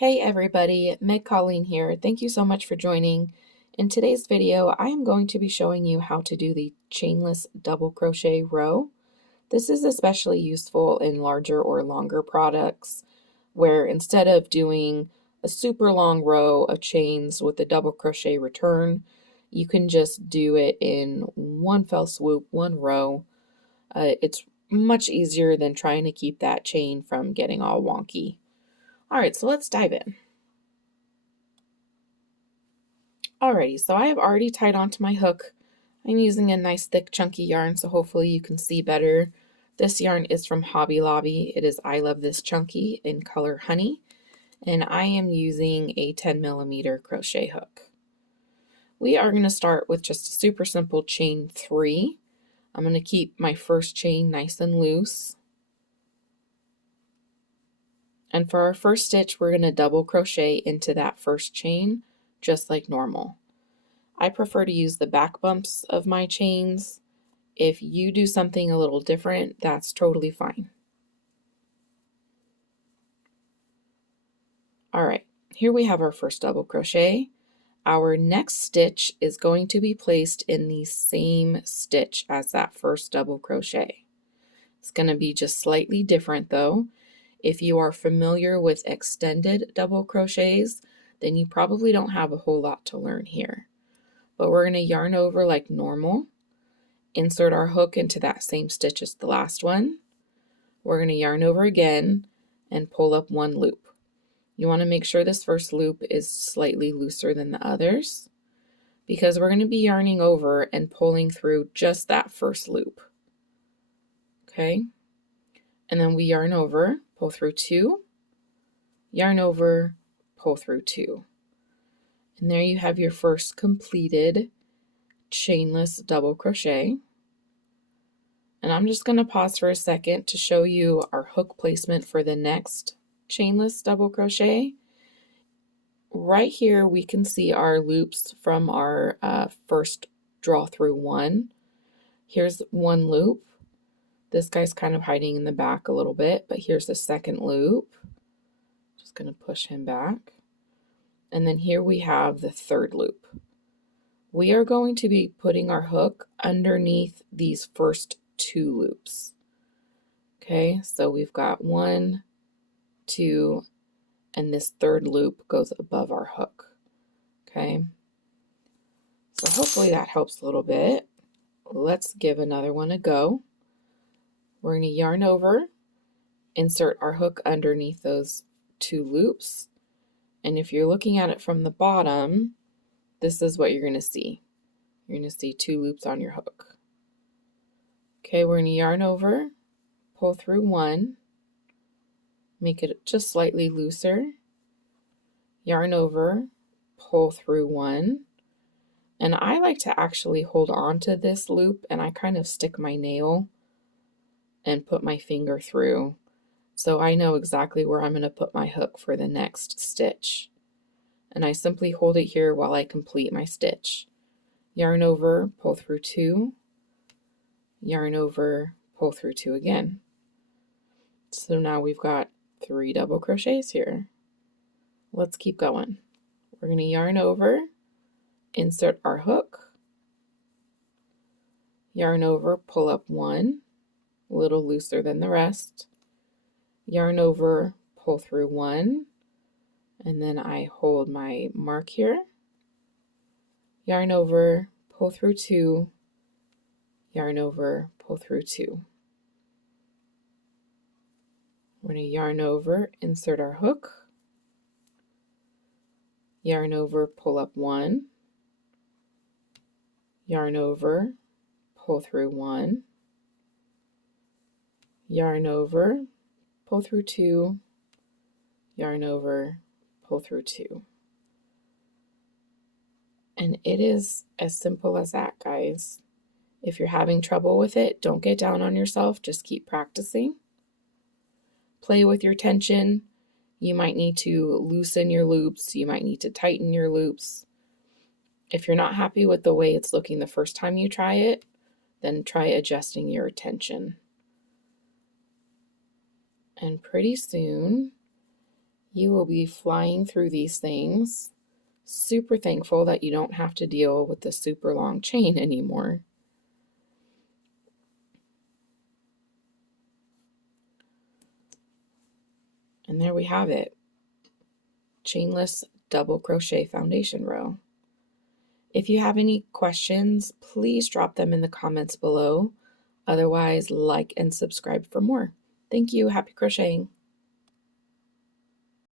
Hey everybody, Meg Colleen here. Thank you so much for joining. In today's video, I am going to be showing you how to do the chainless double crochet row. This is especially useful in larger or longer products where instead of doing a super long row of chains with a double crochet return, you can just do it in one fell swoop, one row. It's much easier than trying to keep that chain from getting all wonky. Alright, so let's dive in. Alrighty, so I have already tied onto my hook. I'm using a nice thick chunky yarn, so hopefully you can see better. This yarn is from Hobby Lobby. It is I Love This Chunky in color Honey, and I am using a 10mm crochet hook. We are going to start with just a super simple chain 3. I'm going to keep my first chain nice and loose. And for our first stitch, we're going to double crochet into that first chain, just like normal. I prefer to use the back bumps of my chains. If you do something a little different, that's totally fine. All right, here we have our first double crochet. Our next stitch is going to be placed in the same stitch as that first double crochet. It's going to be just slightly different though. If you are familiar with extended double crochets, then you probably don't have a whole lot to learn here. But we're going to yarn over like normal, insert our hook into that same stitch as the last one. We're going to yarn over again and pull up one loop. You want to make sure this first loop is slightly looser than the others because we're going to be yarning over and pulling through just that first loop. Okay? And then we yarn over, pull through 2, yarn over, pull through 2. And there you have your first completed chainless double crochet. And I'm just going to pause for a second to show you our hook placement for the next chainless double crochet. Right here we can see our loops from our first draw through one. Here's one loop. This guy's kind of hiding in the back a little bit, but here's the second loop. Just going to push him back. And then here we have the third loop. We are going to be putting our hook underneath these first 2 loops. Okay, so we've got 1, 2, and this third loop goes above our hook. Okay, so hopefully that helps a little bit. Let's give another one a go. We're going to yarn over, insert our hook underneath those 2 loops, and if you're looking at it from the bottom, this is what you're going to see. You're going to see 2 loops on your hook. Okay, we're going to yarn over, pull through 1, make it just slightly looser, yarn over, pull through 1, and I like to actually hold on to this loop and I kind of stick my nail and put my finger through so I know exactly where I'm going to put my hook for the next stitch. And I simply hold it here while I complete my stitch. Yarn over, pull through 2, yarn over, pull through 2 again. So now we've got 3 double crochets here. Let's keep going. We're going to yarn over, insert our hook, yarn over, pull up 1, a little looser than the rest, yarn over, pull through 1, and then I hold my mark here, yarn over, pull through 2, yarn over, pull through 2. We're going to yarn over, insert our hook, yarn over, pull up 1, yarn over, pull through 1, yarn over, pull through 2, yarn over, pull through 2. And it is as simple as that, guys. If you're having trouble with it, don't get down on yourself. Just keep practicing. Play with your tension. You might need to loosen your loops. You might need to tighten your loops. If you're not happy with the way it's looking the first time you try it, then try adjusting your tension. And pretty soon, You will be flying through these things. Super thankful that you don't have to deal with the super long chain anymore. And there we have it. Chainless double crochet foundation row. If you have any questions, please drop them in the comments below. Otherwise, like and subscribe for more. Thank you. Happy crocheting.